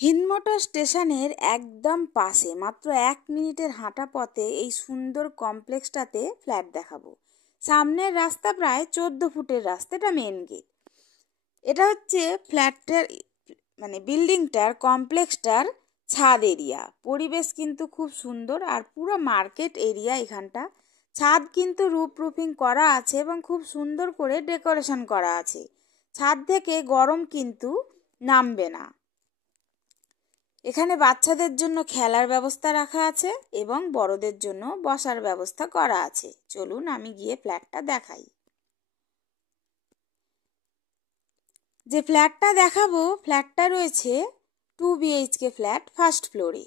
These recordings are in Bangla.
হিন্দমোটর স্টেশনের একদম পাশে মাত্র 1 মিনিটের হাঁটা পথে এই সুন্দর কমপ্লেক্সটাতে ফ্ল্যাট দেখাবো। সামনের রাস্তা প্রায় 14 ফুটের রাস্তা, এটা মেন গেট। এটা হচ্ছে ফ্ল্যাটটার বিল্ডিংটার কমপ্লেক্সটার ছাদ এরিয়া। পরিবেশ কিন্তু খুব সুন্দর আর পুরো মার্কেট এরিয়া এখানটা। ছাদ কিন্তু রুফপ্রুফিং করা আছে এবং খুব সুন্দর করে ডেকোরেশন করা আছে। ছাদ থেকে গরম কিন্তু নামবে না। এখানে বাচ্চাদের জন্য খেলার ব্যবস্থা রাখা আছে এবং বড়দের জন্য বসার ব্যবস্থা করা আছে। চলুন আমি গিয়ে ফ্ল্যাটটা দেখাই। যে ফ্ল্যাটটা দেখাবো, ফ্ল্যাটটা রয়েছে 2 BHK ফ্ল্যাট, ফার্স্ট ফ্লোরে।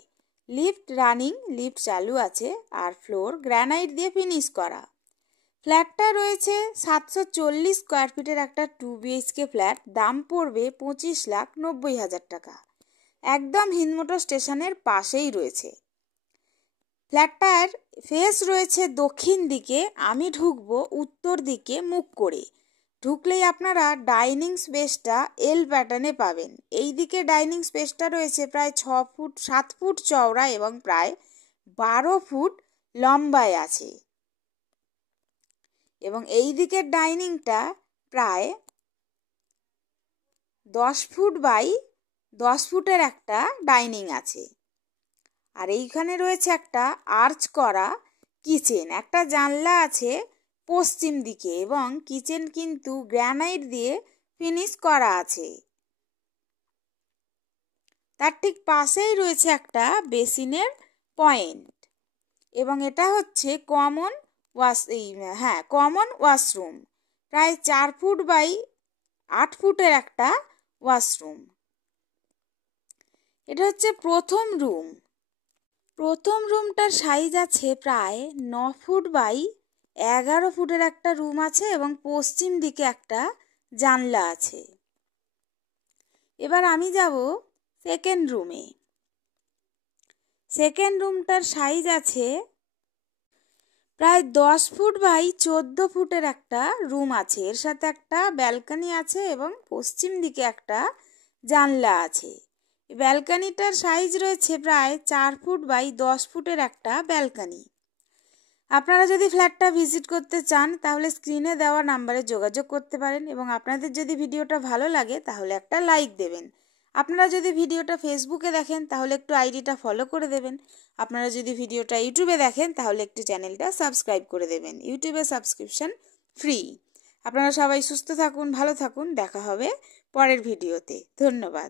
লিফট রানিং, লিফট চালু আছে আর ফ্লোর গ্রানাইট দিয়ে ফিনিশ করা। ফ্ল্যাটটা রয়েছে 740 স্কোয়ার ফিটের একটা 2 BHK ফ্ল্যাট। দাম পড়বে 25,90,000 টাকা। একদম হিন্দমোটর স্টেশনের পাশেই রয়েছে। ফ্ল্যাটটার ফেস রয়েছে দক্ষিণ দিকে, আমি ঢুকবো উত্তর দিকে মুখ করে। ঢুকলেই আপনারা ডাইনিং স্পেসটা এল প্যাটার্নে পাবেন। এই দিকে ডাইনিং স্পেসটা রয়েছে প্রায় 7 ফুট চওড়া এবং প্রায় 12 ফুট লম্বায় আছে। এবং এই দিকের ডাইনিংটা প্রায় 10 ফুট বাই 10 ফুটের একটা ডাইনিং আছে। আর এইখানে রয়েছে একটা আর্চ করা কিচেন, একটা জানলা আছে পশ্চিম দিকে এবং কিচেন কিন্তু গ্রানাইট দিয়ে ফিনিশ করা আছে। তার ঠিক পাশেই রয়েছে একটা বেসিনের পয়েন্ট এবং এটা হচ্ছে কমন ওয়াশরুম। প্রায় 4 ফুট বাই 8 ফুটের একটা ওয়াশরুম। এটা হচ্ছে প্রথম রুম। প্রথম রুমটার সাইজ আছে প্রায় 9 ফুট বাই 11 ফুটের একটা রুম আছে এবং পশ্চিম দিকে একটা জানলা আছে। এবার আমি যাব সেকেন্ড রুমে। সেকেন্ড রুমটার সাইজ আছে প্রায় 10 ফুট বাই 14 ফুটের একটা রুম আছে। এর সাথে একটা ব্যালকনি আছে এবং পশ্চিম দিকে একটা জানলা আছে। ব্যালকনিটার সাইজ রয়েছে প্রায় 4 ফুট বাই 10 ফুটের একটা ব্যালকনি। আপনারা যদি ফ্ল্যাটটা ভিজিট করতে চান তাহলে স্ক্রিনে দেওয়া নাম্বারে যোগাযোগ করতে পারেন এবং আপনাদের যদি ভিডিওটা ভালো লাগে তাহলে একটা লাইক দেবেন। আপনারা যদি ভিডিওটা ফেসবুকে দেখেন তাহলে একটু আইডিটা ফলো করে দেবেন। আপনারা যদি ভিডিওটা ইউটিউবে দেখেন তাহলে একটু চ্যানেলটা সাবস্ক্রাইব করে দেবেন। ইউটিউবে সাবস্ক্রিপশন ফ্রি। আপনারা সবাই সুস্থ থাকুন, ভালো থাকুন। দেখা হবে পরের ভিডিওতে। ধন্যবাদ।